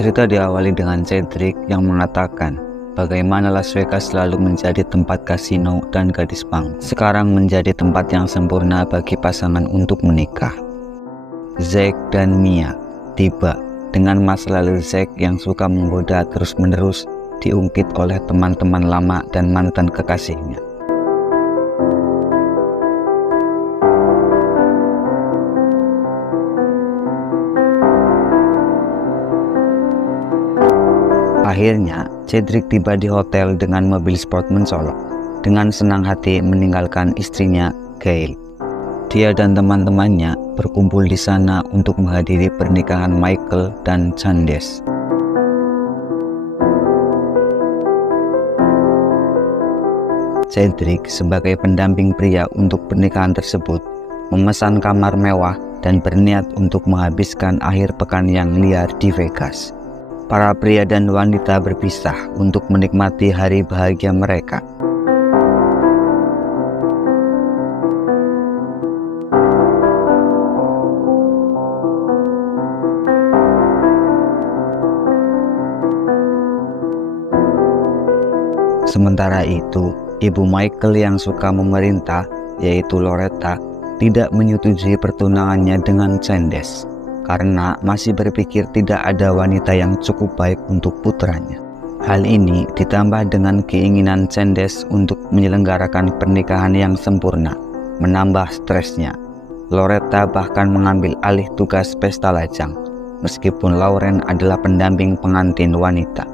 Cerita diawali dengan Cedric yang mengatakan bagaimana Las Vegas selalu menjadi tempat kasino dan gadis pang, sekarang menjadi tempat yang sempurna bagi pasangan untuk menikah. Zack dan Mia tiba dengan masa lalu Zack yang suka menggoda terus-menerus diungkit oleh teman-teman lama dan mantan kekasihnya. Akhirnya, Cedric tiba di hotel dengan mobil sport mencolok, dengan senang hati meninggalkan istrinya, Gail. Dia dan teman-temannya berkumpul di sana untuk menghadiri pernikahan Michael dan Candace. Cedric sebagai pendamping pria untuk pernikahan tersebut memesan kamar mewah dan berniat untuk menghabiskan akhir pekan yang liar di Vegas. Para pria dan wanita berpisah untuk menikmati hari bahagia mereka. Sementara itu, ibu Michael yang suka memerintah, yaitu Loretta, tidak menyetujui pertunangannya dengan Candace karena masih berpikir tidak ada wanita yang cukup baik untuk putranya. Hal ini ditambah dengan keinginan Candace untuk menyelenggarakan pernikahan yang sempurna, menambah stresnya. Loretta bahkan mengambil alih tugas pesta lajang, meskipun Lauren adalah pendamping pengantin wanita.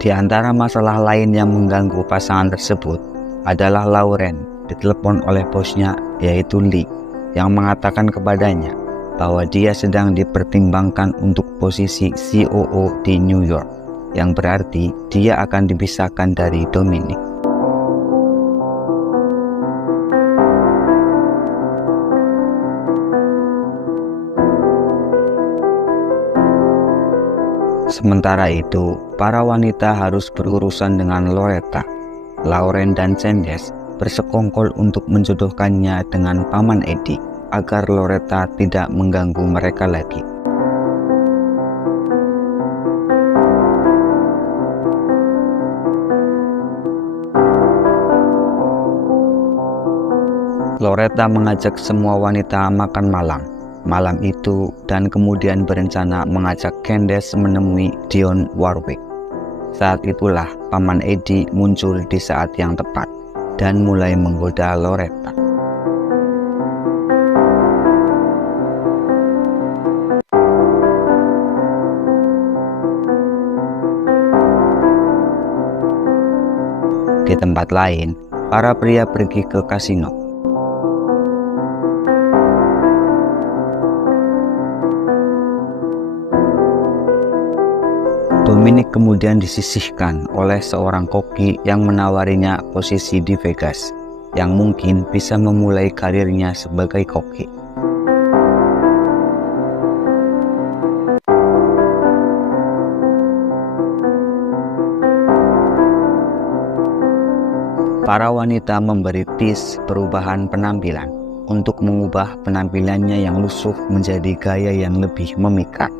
Di antara masalah lain yang mengganggu pasangan tersebut adalah Lauren ditelepon oleh bosnya, yaitu Lee, yang mengatakan kepadanya bahwa dia sedang dipertimbangkan untuk posisi COO di New York, yang berarti dia akan dipisahkan dari Dominic. Sementara itu, para wanita harus berurusan dengan Loretta. Lauren dan Candace bersekongkol untuk menjodohkannya dengan Paman Eddie agar Loretta tidak mengganggu mereka lagi. Loretta mengajak semua wanita makan malam itu dan kemudian berencana mengajak Candace menemui Dionne Warwick. Saat itulah Paman Eddie muncul di saat yang tepat dan mulai menggoda Loretta. Di tempat lain, para pria pergi ke kasino. Dominic kemudian disisihkan oleh seorang koki yang menawarinya posisi di Vegas, yang mungkin bisa memulai karirnya sebagai koki. Para wanita memberi tips perubahan penampilan untuk mengubah penampilannya yang lusuh menjadi gaya yang lebih memikat.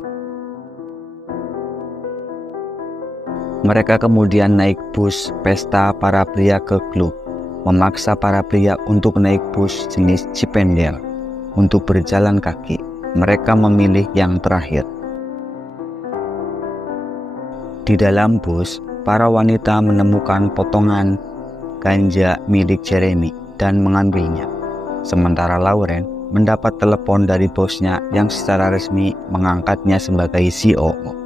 Mereka kemudian naik bus pesta para pria ke klub, memaksa para pria untuk naik bus jenis Chippendale. Untuk berjalan kaki, mereka memilih yang terakhir. Di dalam bus, para wanita menemukan potongan ganja milik Jeremy dan mengambilnya. Sementara Lauren mendapat telepon dari bosnya yang secara resmi mengangkatnya sebagai COO.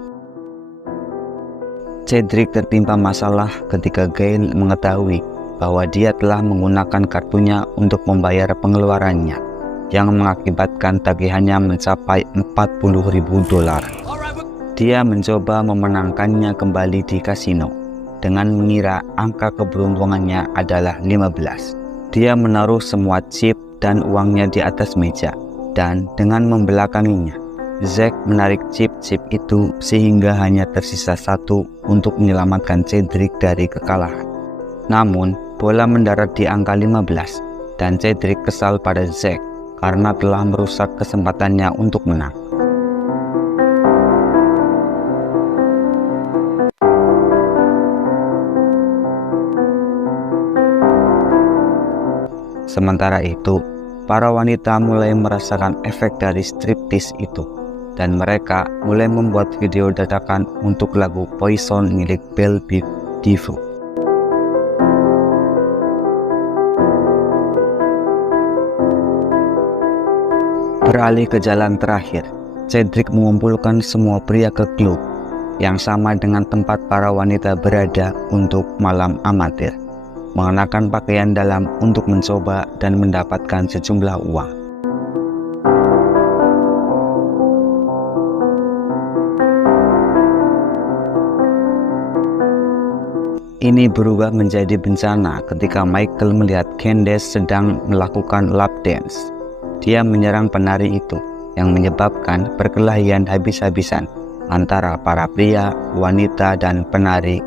Cedric tertimpa masalah ketika Gail mengetahui bahwa dia telah menggunakan kartunya untuk membayar pengeluarannya, yang mengakibatkan tagihannya mencapai $40.000. Dia mencoba memenangkannya kembali di kasino dengan mengira angka keberuntungannya adalah 15. Dia menaruh semua chip dan uangnya di atas meja, dan dengan membelakanginya, Zack menarik chip-chip itu sehingga hanya tersisa satu untuk menyelamatkan Cedric dari kekalahan. Namun, bola mendarat di angka 15 dan Cedric kesal pada Zack karena telah merusak kesempatannya untuk menang. Sementara itu, para wanita mulai merasakan efek dari striptease itu, dan mereka mulai membuat video dadakan untuk lagu Poison milik Belle Biv DeVoe. Beralih ke jalan terakhir, Cedric mengumpulkan semua pria ke klub yang sama dengan tempat para wanita berada untuk malam amatir, mengenakan pakaian dalam untuk mencoba dan mendapatkan sejumlah uang. Ini berubah menjadi bencana ketika Michael melihat Candace sedang melakukan lap dance. Dia menyerang penari itu, yang menyebabkan perkelahian habis-habisan antara para pria, wanita, dan penari.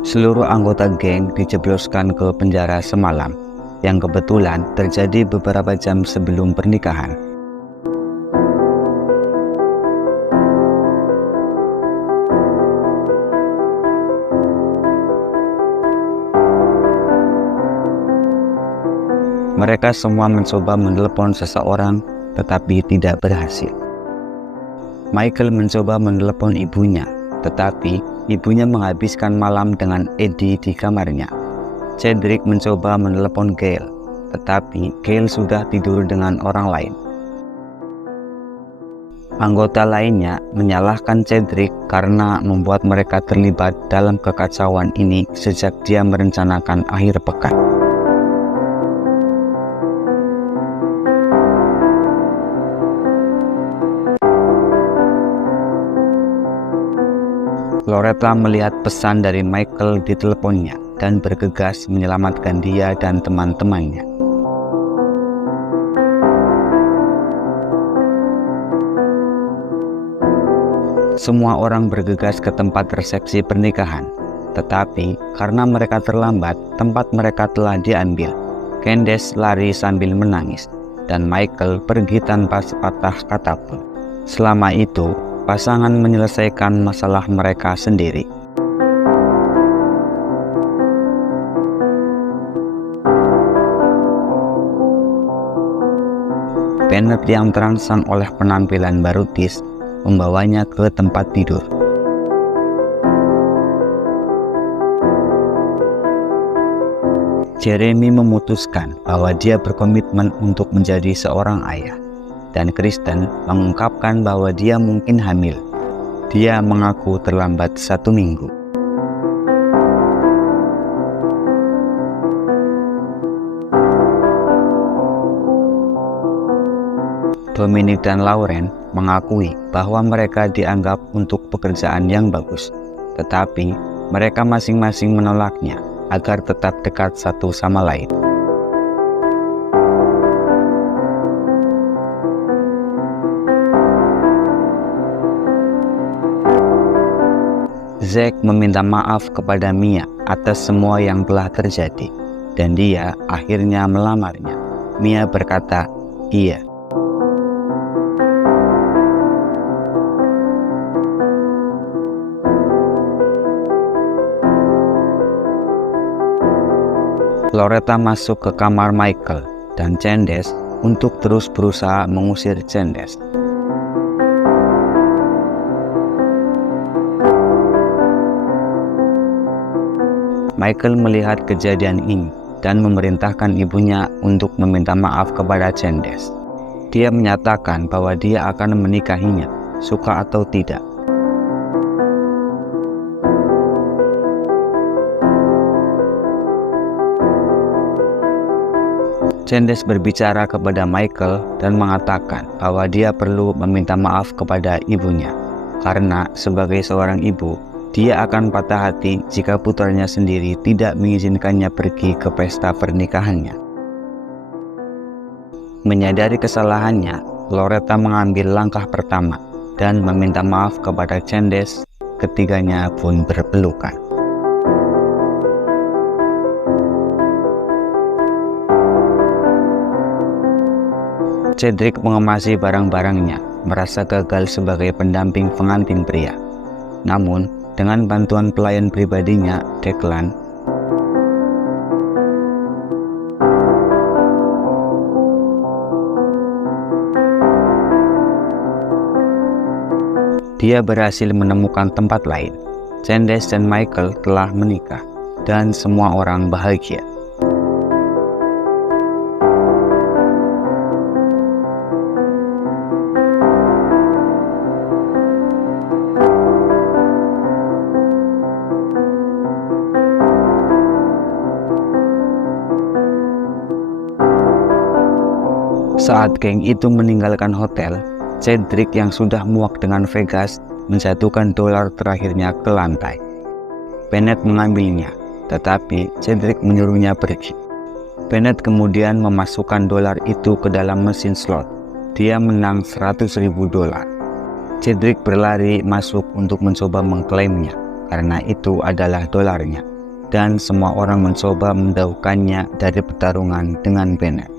Seluruh anggota geng dijebloskan ke penjara semalam, yang kebetulan terjadi beberapa jam sebelum pernikahan. Mereka semua mencoba menelepon seseorang, tetapi tidak berhasil. Michael mencoba menelepon ibunya, tetapi ibunya menghabiskan malam dengan Eddie di kamarnya. Cedric mencoba menelepon Gail, tetapi Gail sudah tidur dengan orang lain. Anggota lainnya menyalahkan Cedric karena membuat mereka terlibat dalam kekacauan ini sejak dia merencanakan akhir pekan. Loretta melihat pesan dari Michael di teleponnya dan bergegas menyelamatkan dia dan teman-temannya. Semua orang bergegas ke tempat resepsi pernikahan, tetapi karena mereka terlambat, tempat mereka telah diambil. Candace lari sambil menangis, dan Michael pergi tanpa sepatah kata pun. Selama itu, pasangan menyelesaikan masalah mereka sendiri. Bennett yang terangsang oleh penampilan baru Tish membawanya ke tempat tidur. Jeremy memutuskan bahwa dia berkomitmen untuk menjadi seorang ayah. Dan Kristen mengungkapkan bahwa dia mungkin hamil. Dia mengaku terlambat 1 minggu. Dominic dan Lauren mengakui bahwa mereka dianggap untuk pekerjaan yang bagus, tetapi mereka masing-masing menolaknya agar tetap dekat satu sama lain. Zack meminta maaf kepada Mia atas semua yang telah terjadi, dan dia akhirnya melamarnya. Mia berkata, "Iya." Loretta masuk ke kamar Michael dan Candace untuk terus berusaha mengusir Candace. Michael melihat kejadian ini dan memerintahkan ibunya untuk meminta maaf kepada Candace. Dia menyatakan bahwa dia akan menikahinya, suka atau tidak. Candace berbicara kepada Michael dan mengatakan bahwa dia perlu meminta maaf kepada ibunya, karena sebagai seorang ibu, dia akan patah hati jika putranya sendiri tidak mengizinkannya pergi ke pesta pernikahannya. Menyadari kesalahannya, Loretta mengambil langkah pertama. dan meminta maaf kepada Candace. Ketiganya pun berpelukan. Cedric mengemasi barang-barangnya, merasa gagal sebagai pendamping pengantin pria. Namun, dengan bantuan pelayan pribadinya, Declan, dia berhasil menemukan tempat lain. Candace dan Michael telah menikah, dan semua orang bahagia. Saat geng itu meninggalkan hotel, Cedric yang sudah muak dengan Vegas menjatuhkan dolar terakhirnya ke lantai. Bennett mengambilnya, tetapi Cedric menyuruhnya pergi. Bennett kemudian memasukkan dolar itu ke dalam mesin slot. Dia menang $100.000. Cedric berlari masuk untuk mencoba mengklaimnya, karena itu adalah dolarnya, dan semua orang mencoba menjauhkannya dari pertarungan dengan Bennett.